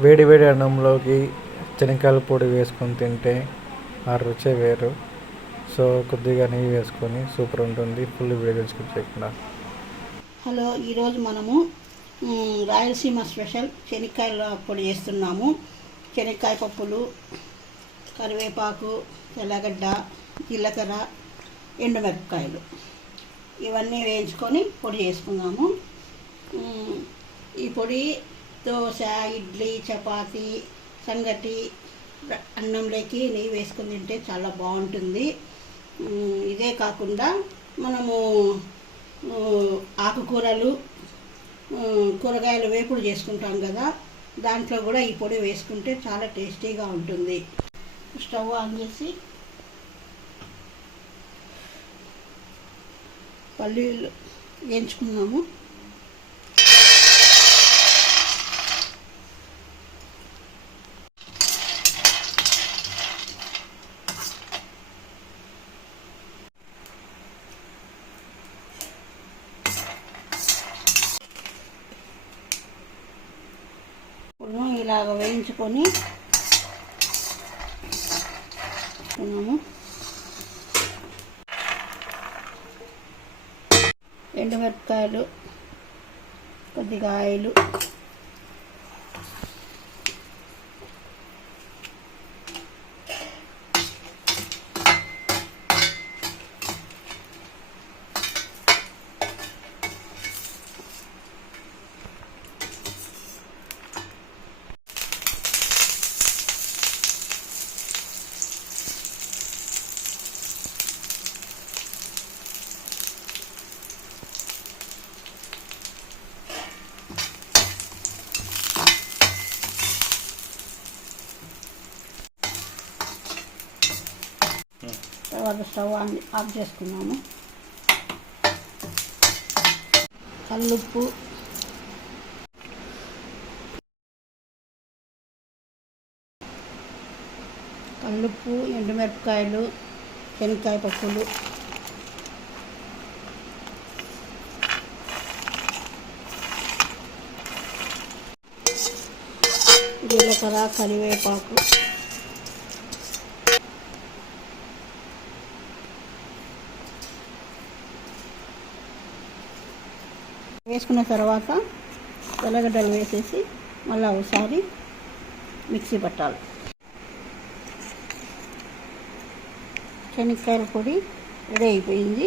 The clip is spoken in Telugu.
వేడి వేడి అన్నంలోకి శనగకాయల పొడి వేసుకొని తింటే ఆ రుచే వేరు. సో కొద్దిగా నెయ్యి వేసుకొని సూపర్ ఉంటుంది. ఫుల్ వేడి స్కిప్ చేయకుండా. హలో ఈరోజు మనము రాయలసీమ స్పెషల్ శనక్కాయల పొడి చేస్తున్నాము శనక్కాయ పప్పులు కరివేపాకు తెల్లగడ్డ జీలకర్ర ఎండుమిరపకాయలు. ఇవన్నీ వేయించుకొని పొడి చేసుకున్నాము ఈ పొడి దోశ ఇడ్లీ చపాతి సంగటి అన్నంలోకి నెయ్యి వేసుకొని తింటే చాలా బాగుంటుంది. ఇదే కాకుండా మనము ఆకుకూరలు కూరగాయలు వేపుడు చేసుకుంటాం కదా దాంట్లో కూడా ఈ పొడి వేసుకుంటే చాలా టేస్టీగా ఉంటుంది. స్టవ్ ఆన్ చేసి పల్లీలు వేయించుకున్నాము. ఇలాగ వేయించుకొని తిన్నాము. ఎండుమిరపకాయలు కొద్దిగా ఆయిలు తర్వాత స్టవ్ ఆన్ ఆఫ్ చేసుకున్నాము. కల్లుప్పు. కల్లుప్పు ఎండుమిరపకాయలు శనక్కాయ పప్పులు. జీలకర్ర కరివేపాకు. వేసుకున్న తర్వాత తెల్లగడ్డలు వేసేసి మళ్ళీ ఒకసారి మిక్సీ పట్టాలి. శనక్కాయల పొడి రెడీ అయిపోయింది.